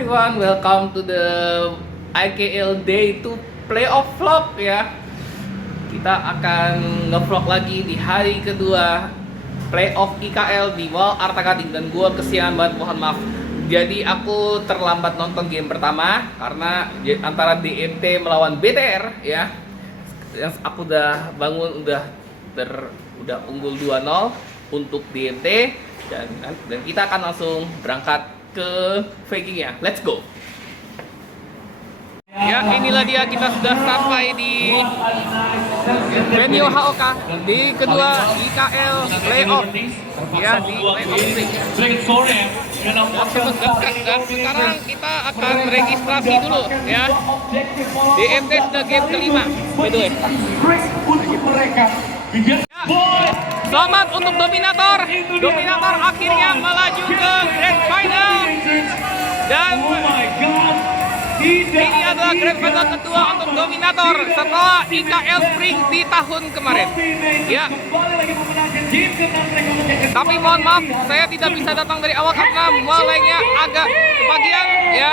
everyone, welcome to the IKL Day 2 Playoff Vlog ya. Kita akan nge-vlog lagi di hari kedua Playoff IKL di Mall Arta Gading. Dan gue kesiangan banget, mohon maaf. Jadi aku terlambat nonton game pertama karena antara DMT melawan BTR ya. Yang aku udah bangun udah unggul 2-0 untuk DMT dan kita akan langsung berangkat ke Vikingnya. Let's go. Ya, inilah dia, kita sudah sampai di venue HOK di kedua IKL Playoff. Ya, di Playoff. Dan sekarang kita akan registrasi dulu ya. DMT sudah game kelima. By the way. Ya, selamat untuk Dominator. Dominator akhirnya melaju ke Grand Final. Dan ini adalah Grand Final kedua untuk Dominator setelah IKL Spring di tahun kemarin. Ya. Tapi mohon maaf, saya tidak bisa datang dari awal karena mulainya agak kepagian ya.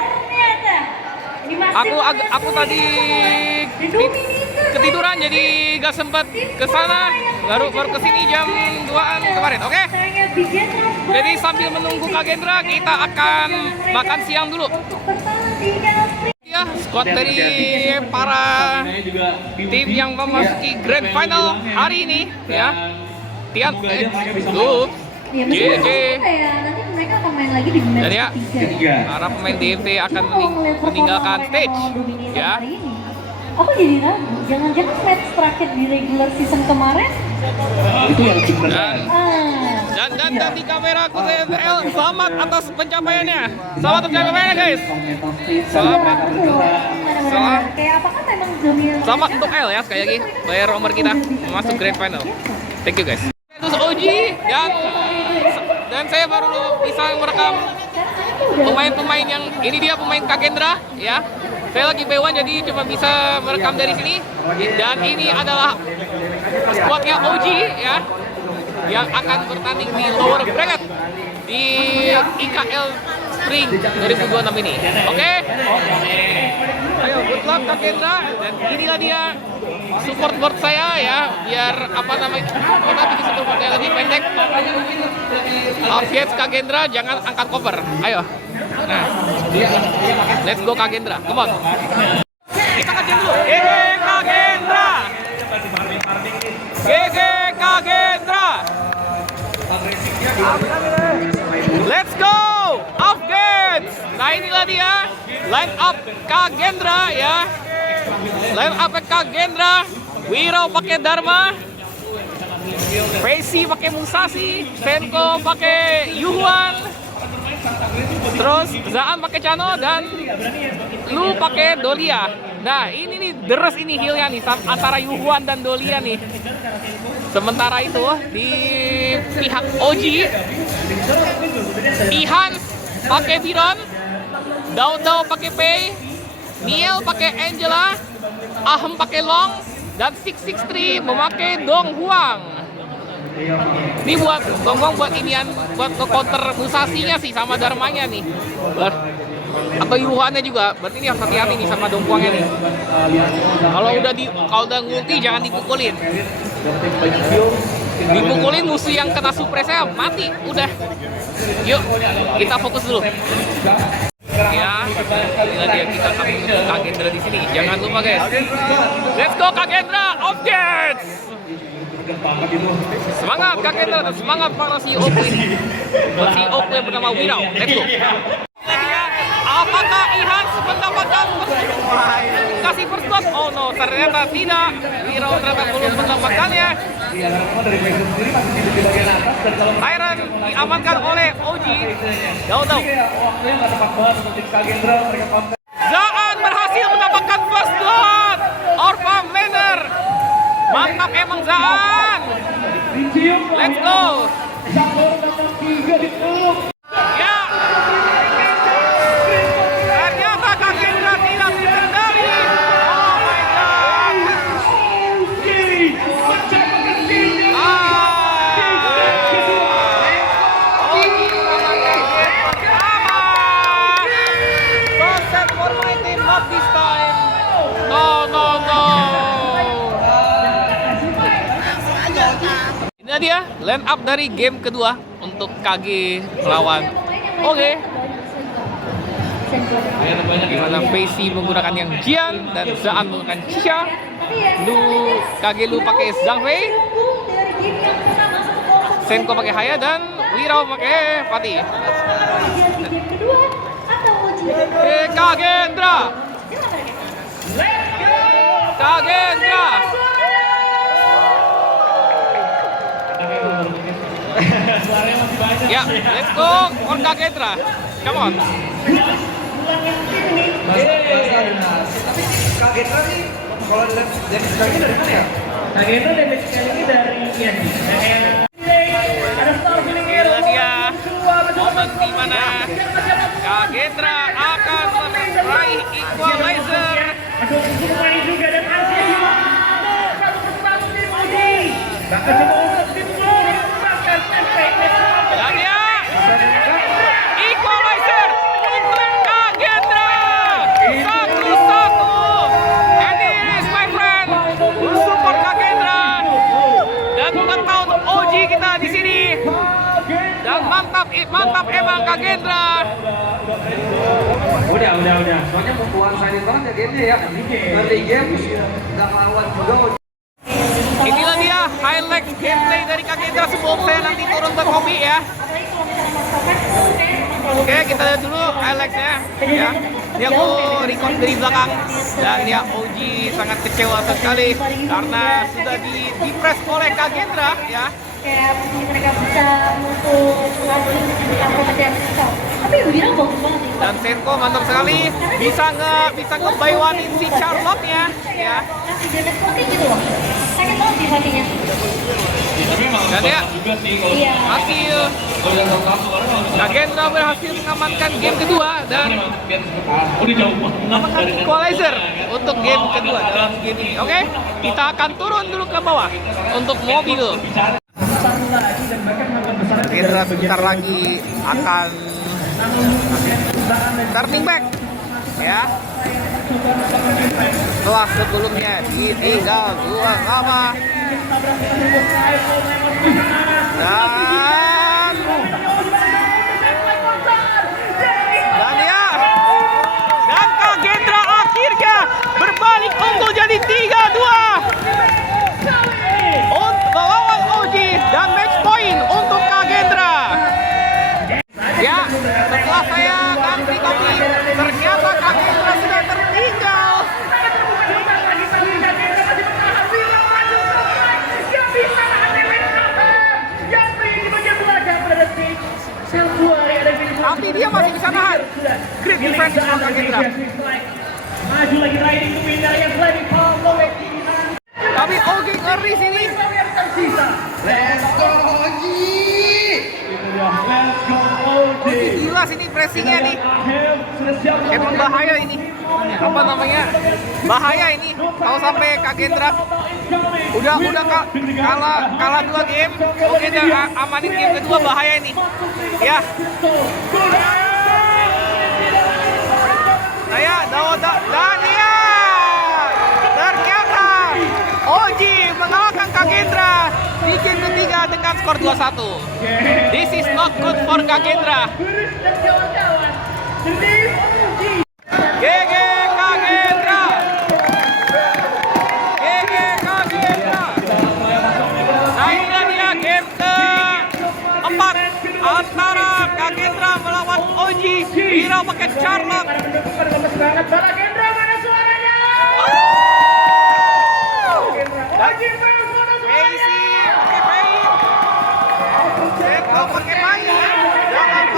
Aku tadi ketiduran jadi gak sempat ke sana. Baru kesini jam 2-an kemarin. Oke? Jadi sambil menunggu Kagendra, kita akan makan siang dulu. Ya, squad dari para tim yang memasuki Grand Final hari ini ya. Tian, Lup, JJ, dan ya, para pemain DMT akan meninggalkan stage ya. Aku jadi ragu, jangan-jangan match terakhir di regular season kemarin itu yang dan di kamera aku TNL, selamat atas pencapaiannya. Selamat untuk pencapaiannya guys. Selamat. Kayak apakah memang dominan? Selamat untuk L ya, sekali lagi player nomor kita masuk Grand Final. Thank you guys. Terus OG dan saya baru bisa merekam pemain-pemain yang ini, dia pemain Kagendra ya. Saya lagi B1 jadi cuma bisa merekam dari sini. Dan ini adalah squadnya OG ya, yang akan bertanding di lower bracket di IKL Spring 2026 ini. Oke? Ayo, good luck Kagendra. Dan inilah dia support board saya ya, biar apa namanya, kita bikin support board yang lebih pendek. Update Kagendra, jangan angkat cover. Ayo. Nah, let's go Kagendra, come on. Kita kajian dulu. GG Kagendra. GG Kagendra. Let's go. Updates. Nah, inilah dia line up Kagendra ya. Line up Kagendra. Wiro pakai Dharma, Faisy pakai Musashi, Senko pakai Yuhuan, terus Zaan pakai Chano, dan Lu pakai Dolia. Nah, ini nih deres ini healnya nih antara Yuhuan dan Dolia nih. Sementara itu di pihak OG, Ihan pakai Biron, Dao pakai Pei, Niel pakai Angela, Ahem pakai Long, dan 663 memakai Dong Huang. Ini buat Gonggong buat inian, buat nge-counter Musashi-nya sih sama Dharmanya nih. Atau Yuhuannya juga. Berarti ini harus hati-hati nih sama Dong Huangnya nih. Kalau udah ngulti jangan dipukulin. Dipukulin musuh yang kena suppressnya mati, udah. Yuk, kita fokus dulu. Ya, inilah dia, kita akan menuju Kagendra di sini. Jangan lupa guys. Let's go Kagendra, updates. Semangat Kagendra dan semangat para CEO ini. CEO yang bernama Wirau. Let's go. Inilah dia, apakah Ihan mendapatkan kasih first blood? Oh no, ternyata tidak. Wirau ternyata belum mendapatkannya. Tyrant diamankan oleh OG. Dao. Zaan berhasil mendapatkan first blood. Orphan Laner. Mantap emang Zaan. Let's go. Ya. Ternyata Kagendra tidak dikendali. Oh my god. Inilah dia line up dari game kedua untuk KG melawan Oge. Di mana Faisy menggunakan yang Jian dan Zaan menggunakan Chisha. KG Lu pakai Zhang Fei. Senko pakai Haya dan Wirao pakai Fatih. Kagendra. Kagendra. Ya, let's go on Kagendra. Come on. Kagendra nih kalau dari sekarang dari mana ya? Kagendra dari sekarang ini dari Yanni. Inilah dia momen di mana Kagendra akan meraih equalizer. Aduh, kembali juga dan Asia. Satu kesempatan tim Oji. Bahkan semua tim bahkan Dan ya, equalizer untuk Kagendra. 1-1. And it is my friend who support Kagendra. Dan ulang tahun OG kita di sini. Dan mantap emang Kagendra. Udah. Soalnya mau kuasain banget ya gamenya ya. Nanti game nggak lawan juga. Inilah dia highlight gameplay dari Kagendra sebelum saya nanti turun ke kopi ya. Oke, kita lihat dulu highlightnya ya. Dia aku record dari belakang dan ya OG sangat kecewa sekali karena sudah di press oleh Kagendra ya. Kayak mereka bisa untuk mengambil pekerjaan mereka. Tapi Wira bagus banget sih. Dan Senko mantap sekali bisa nge-buy one-in si Charlotte-nya ya. Kasih damage putih gitu loh. Sakit banget sih hatinya. Dan ya Iya. hasil Kagendra berhasil mengamankan game kedua dan mengamankan equalizer untuk game kedua dalam game ini. Oke, kita akan turun dulu ke bawah untuk mobil. Kagendra sebentar lagi akan turning back ya. Setelah sebelumnya ditinggal 2 lama. Dan Kagendra akhirnya berbalik unggul jadi 3-2 untuk melawan OG dan match point untuk Kagendra. Ya, setelah saya ngantri kopi, ternyata Kagendra sudah tertinggal. Tapi dia masih bisa nahan. Great defense from Kagendra. Maju lagi riding to win dari Flaming Power. Tapi OG ngeri sini. Let's go Oji. Let's go OG gila sini pressingnya nih. Emang bahaya ini. Apa namanya? Bahaya ini. Kalau sampai Kagendra udah kalah 2 game, OG udah amanin game kedua, bahaya ini. Ya. Dan ya, ternyata OG mengalahkan Kagendra di game ketiga dengan skor 2-1. This is not good for Kagendra. GG Kagendra. GG Kagendra. Nah ini dia game keempat antara Kagendra melawan OG. Wirao pakai Charlotte. Kagendra mana suaranya? Dan Faisy pakai Fei. Senko pakai Mai. Jangan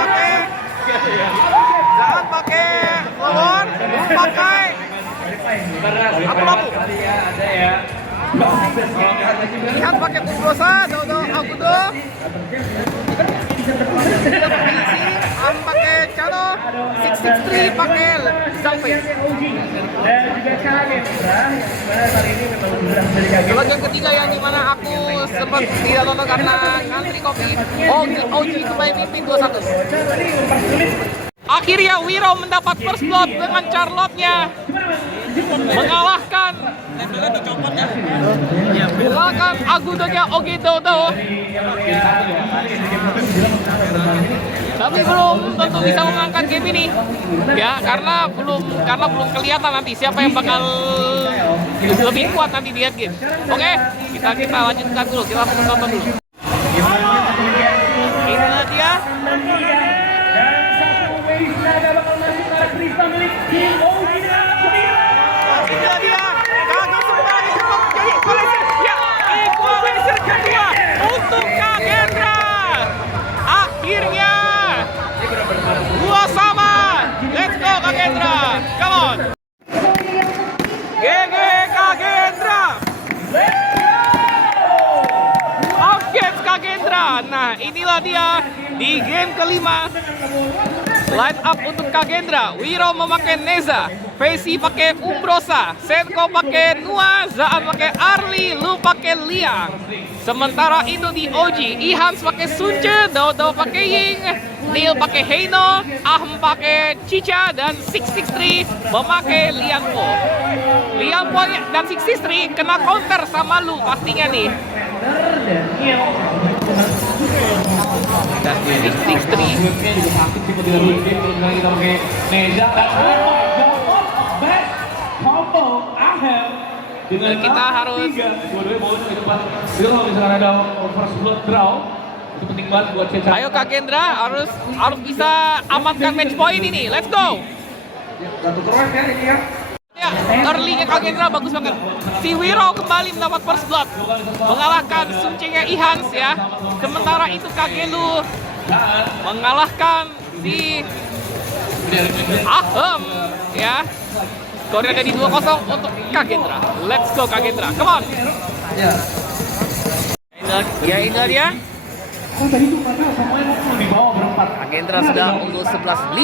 pakai Flowon. Pakai lampu. Lihat pakai Kumbrosa, Dodo, Agudo. Pakai Chano, 663 pakai Zhang Fei. Dan juga Kagendra kali ini memang sudah dari Kagendra. Kalau game ketiga yang dimana aku sempat tidak nonton karena ngantri kopi, OG kembali mimpin 2-1. Akhirnya Wirao mendapat first blood dengan Charlotte-nya, mengalahkan Welcome Agudonya Ogi Dodo. Tapi belum tentu bisa mengangkat game ini. Ya, karena belum kelihatan nanti siapa yang bakal lebih kuat nanti di game. Oke, kita lanjutkan dulu. Kita langsung tonton dulu. Inilah dia. Inilah dia. Kagak kembali jadi equalizer. Ya, equalizer kedua untuk Kagendra. Akhirnya 2-sama. Let's go Kagendra. Come on. GG Kagendra. Against Kagendra. Nah, inilah dia di game kelima. Line up untuk Kagendra. Wiro memakai Neza, Faisy pakai Umbrosa, Senko pakai Nua, Zaan pakai Arli, Lu pakai Liang. Sementara itu di OG, Ihans pakai Sunce, Dodo pakai Ying, Neil pakai Heino, Ahm pakai Cica, dan 663 memakai Liangpo. Liangpo dan 663 kena counter sama Lu pastinya nih. Dan 663 dan kita harus ayo Kagendra harus bisa amankan match point ini. Let's go. Satu terus ya ini ya. Ya, early-nya Kagendra bagus banget. Si Wiro kembali mendapat first blood, mengalahkan Sunce-nya Ihans ya. Sementara itu Kagelu mengalahkan si Ahem ya. Skornya jadi 2-0 untuk Kagendra. Let's go Kagendra. Come on. Ya. Inilah dia. Kagendra sudah unggul 11-5.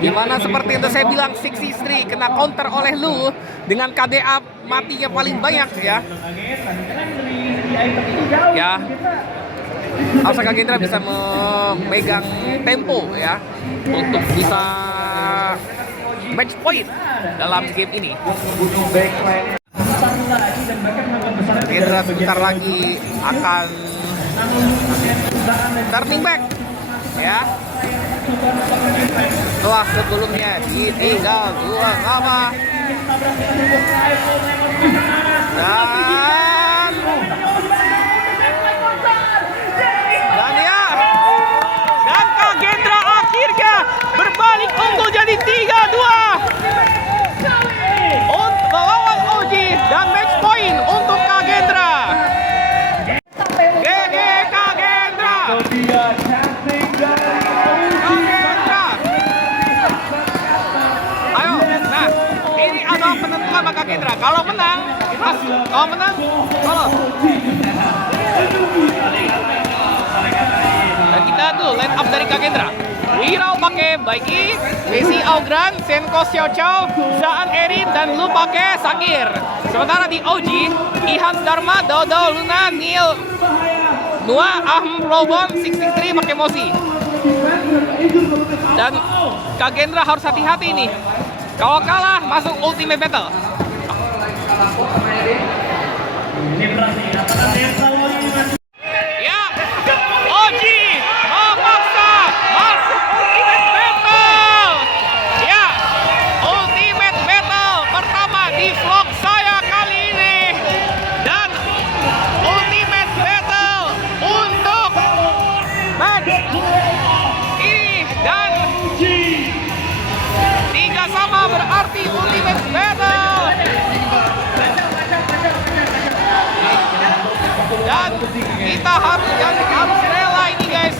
Dimana seperti yang saya bilang, 663 kena counter oleh Lu dengan KDA matinya paling banyak ya. Ya, harusnya Kagendra bisa memegang tempo ya untuk bisa match point dalam game ini. Kagendra sebentar lagi akan turning back ya. Setelah sebelumnya ditinggal 2-sama. Dan Kagendra akhirnya berbalik unggul jadi 3-2 untuk melawan OG dan match point untuk Kagendra. GG Kagendra. Ayo, nah ini adalah penentuan bagi Kagendra. Kalau menang, kalau dan kita tuh line up dari Kagendra. Wiro pakai Baiki, Messi Augran, Senko Xiao Chao, Zaan Erin, dan Lu pakai Sakir. Sementara di OG, Ihans Dharma, Dodo, Luna, Neil, Nua, Ahm, Robon, 663 pakai Mosi. Dan Kagendra harus hati-hati nih. Kalau kalah, masuk Ultimate Battle. Ya, OG memaksa masuk Ultimate Battle. Ya, Ultimate Battle pertama di vlog saya kali ini. Dan Ultimate Battle untuk match ini. Dan 3-sama berarti Ultimate Battle. Dan kita harus rela ini guys.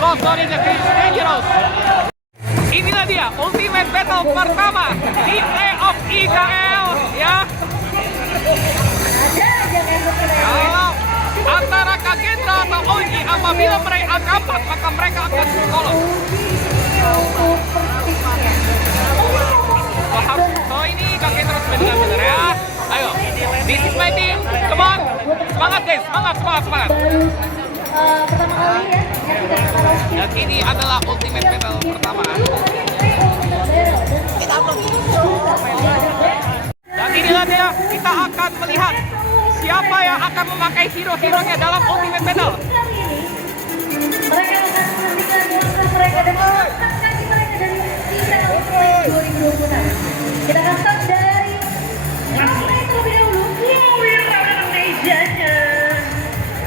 So sorry the Chris Dangerous. Inilah dia Ultimate Battle pertama di playoff IKL ya. Kalau antara Kagendra atau OG, apabila mereka kalah maka mereka akan lolos. So ini Kagendra sudah benar-benar ya. Ayo, this is my team. Come on, semangat guys, semangat. Pertama kali ya, yang tidak kalah. Dan ini adalah Ultimate Battle pertama. Kita upload. melihat siapa yang akan memakai hero-hero-nya dalam Ultimate Battle. Mereka akan menghentikan langkah mereka dan mengangkat kaki mereka dari sisa Ultimate 2026. Kita akan start dari Ramai terlebih dahulu. Wira dan Nezanya.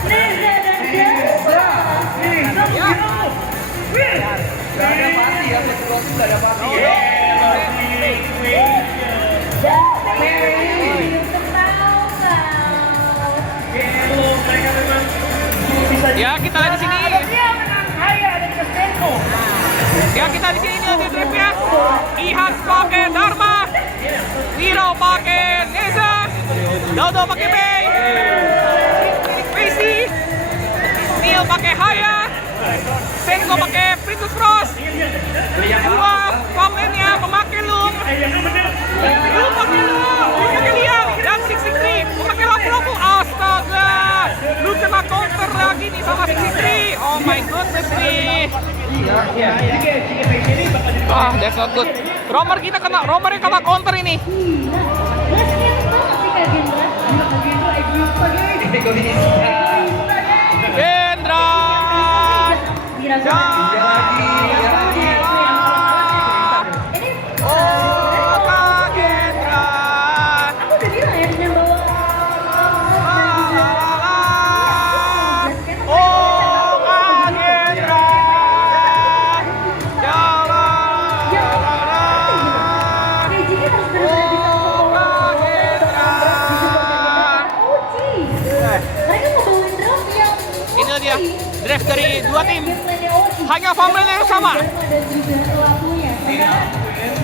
Neza dan Jasper. Gak ada pasti ya, Metro itu gak ada pasti ya. Mereka memang bisa Ya, kita lihat di sini. dia menang kaya dan Kesenko. Ya, kita di sini ada driftnya. Ihan pakai Dharma, Wiro pakai Neza, Dodo pakai Mei, Tracy, Neil pakai Haya, Senko pakai Princess Frost, dua pemainnya memakai Loom, Loom pakai Loom, pakai Liang, dan 663 memakai lampu-lampu. Astaga, lu kena counter lagi nih sama 663. Oh my goodness nih. Ah, that's not good. Romer yang kena counter ini. Gendra. Oh, Kak Gendra. Aku udah bilang ya dengan bawa Oh, Kak Gendra. Beijingnya harus benar-benar bisa mereka mau bawain drop yang Ini dia draft dari dua tim. gameplaynya Oji. Hanya formula yang sama. Dan juga pelakunya.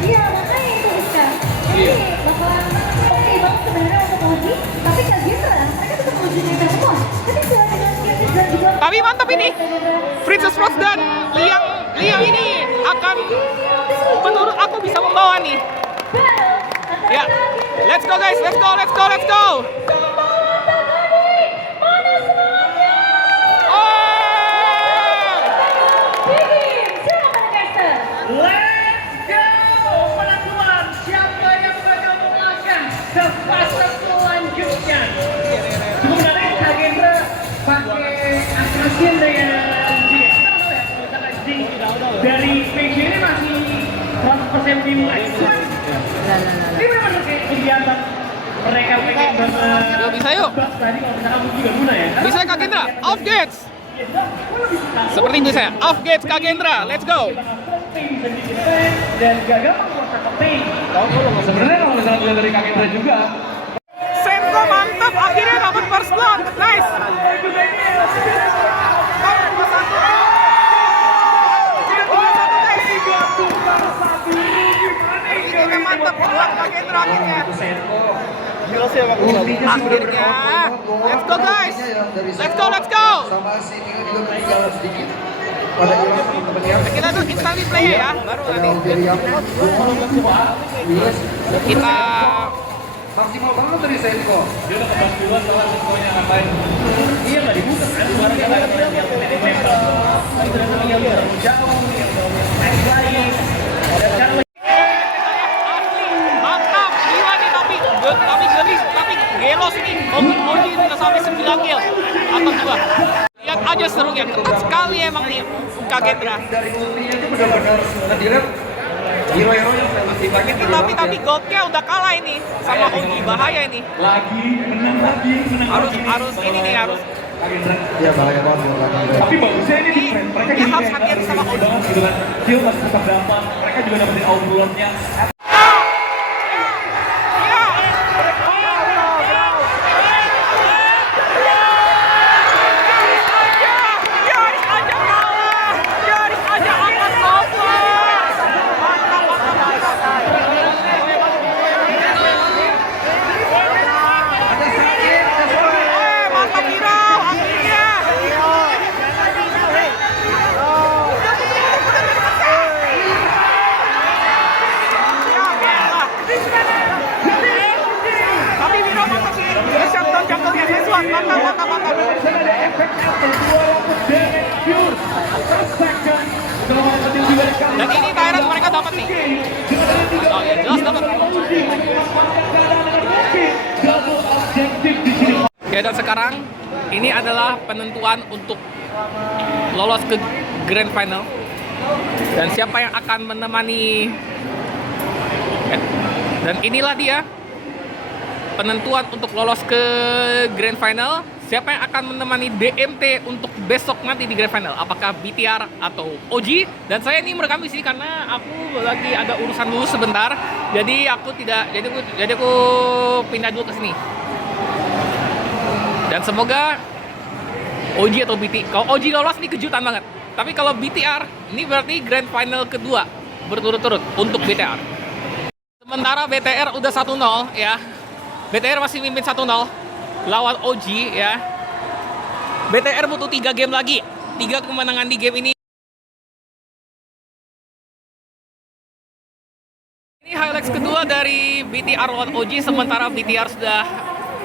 Iya, makanya itu Rizka. Jadi bakalan oke banget sebenarnya untuk Oji, tapi Kak Gendra, mereka tetap Oji Neta semua. Tapi dengan Kevin dan juga Tapi mantap ini. Princess Frost dan Liang ini akan menurut aku bisa membawa nih. Ya, let's go guys, let's go. Let's go! Penentuan siapa yang bakal melangkah ke fase selanjutnya. Sebenarnya Kak Gendra pakai Assassin dengan Jin. Dari PJ ini masih 100% dimulai. Ini memang kayak kegiatan mereka pengen banget. Yuk, bisa yuk. Tadi kalau misalkan aku juga guna ya. Bisa Kak Gendra, off gates. Seperti bisa, off gates Kak Gendra, let's go. Dan gagal menguasai pemain. Sebenarnya kalau misalnya dilihat dari Kak Gendra juga, Senko mantap, akhirnya dapat first blood, nice. Ini mantap buat Kak Gendra akhirnya. ultinya sih benar-benar Akhirnya, out. let's go guys, let's go. Sama si Mika juga ketinggalan sedikit. Pada hilang teman-temannya. Kita tuh instant replay ya, baru Ada nanti William. Yes. kita Maksimal banget dari Senko. Iya nggak dibuka kan? Suaranya nggak ada yang asli mantap gila nih tapi gelis tapi gelos ini Oji bisa sampai 9 kill atau 2. Lihat aja serunya, ketat sekali emang nih Kak Gendra. Dari ultinya itu benar-benar ngedilet hero-hero yang masih banyak. Tapi goldnya udah kalah ini sama Oji, bahaya ini. Harus ini nih harus. Ya bahaya banget buat Kak Gendra. Tapi bagusnya ini di frame. Mereka Dia harus hati-hati sama Oji. gitu kan. Kill masih tetap dapat. Mereka juga dapetin outlaw-nya. Mantap hero akhirnya. Tapi Wiro mantap sih. Dia shutdown jungle-nya. Mantap. Dan ini Tyrant mereka dapat nih. Jelas dapat. dan sekarang ini adalah penentuan untuk lolos ke Grand Final. Dan siapa yang akan menemani, dan inilah dia penentuan untuk lolos ke Grand Final. Siapa yang akan menemani DMT untuk besok nanti di Grand Final? Apakah BTR atau OG? Dan saya ini merekam di sini karena aku lagi ada urusan dulu sebentar. Jadi aku pindah dulu ke sini. Dan semoga OG atau BT. Kalau OG lolos ini kejutan banget. Tapi kalau BTR ini berarti Grand Final kedua berturut-turut untuk BTR. Sementara BTR udah 1-0 ya. BTR masih mimpin 1-0 lawan OG ya. BTR butuh 3 game lagi. 3 kemenangan di game ini. Ini highlights kedua dari BTR lawan OG, sementara BTR sudah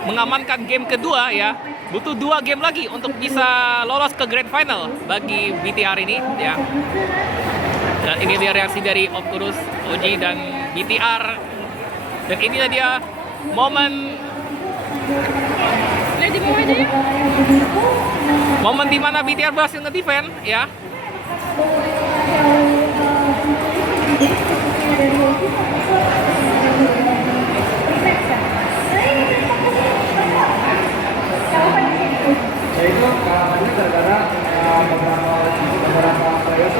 mengamankan game kedua ya. Butuh 2 game lagi untuk bisa lolos ke Grand Final bagi BTR ini ya. Dan ini dia reaksi dari Opturus, OG dan BTR. Dan inilah dia momen di mana BTR berhasil nge-defend ya. Ya itu kalahannya gara-gara beberapa players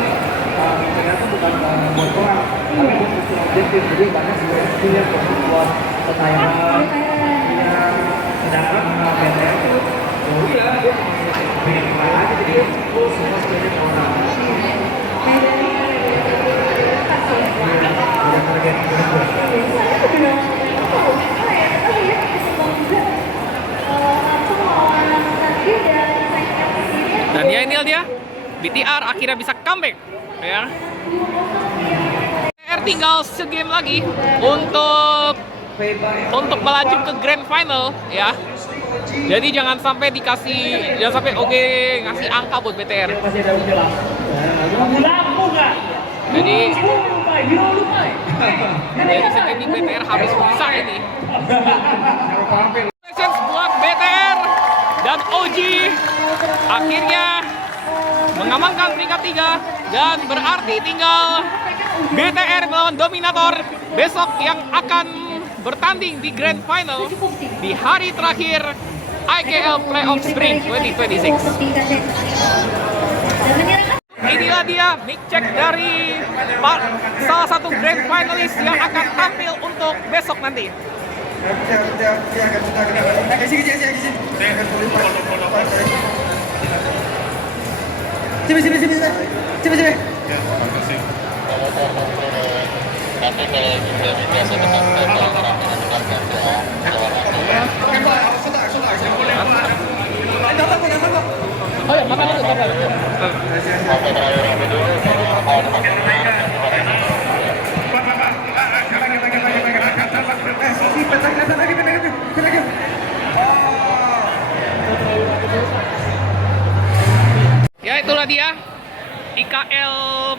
ternyata bukan buat orang, tapi buat sesuatu objektif. Jadi banyak sebenarnya punya buat pertayangan, punya sedangkan BTR itu iya dia bikin main aja, jadi semua sebenarnya orang. Dan ya ini dia BTR akhirnya bisa comeback ya. BTR tinggal segame lagi untuk melaju ke Grand Final ya. Jadi jangan sampai OG ngasih angka buat BTR. Jadi segame ini BTR habis bisa ini. Congratulations buat BTR dan OG akhirnya mengamankan peringkat 3, dan berarti tinggal BTR melawan Dominator besok yang akan bertanding di Grand Final di hari terakhir IKL Playoff Spring 2026. Inilah dia mic check dari salah satu Grand Finalist yang akan tampil untuk besok nanti. Coba. Nanti kalau sudah biasa dengan Oh ya, makan dulu, makan. Ya itulah dia IKL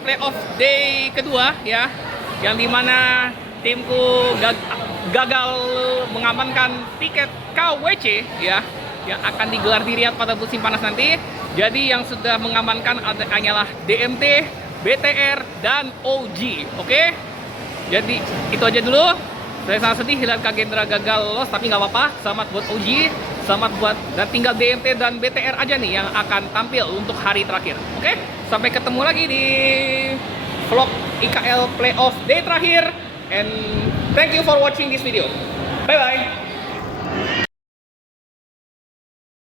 Playoff Day kedua ya, yang dimana timku gagal mengamankan tiket KWC ya, yang akan digelar di Riyadh pada musim panas nanti. Jadi yang sudah mengamankan hanyalah DMT, BTR, dan OG. Oke? Jadi itu aja dulu. Saya sangat sedih lihat Kak Gendra gagal lolos, tapi nggak apa-apa. Selamat buat OG, selamat buat, dan tinggal DMT dan BTR aja nih yang akan tampil untuk hari terakhir. Oke? Sampai ketemu lagi di vlog IKL Playoff Day terakhir. And thank you for watching this video. Bye-bye.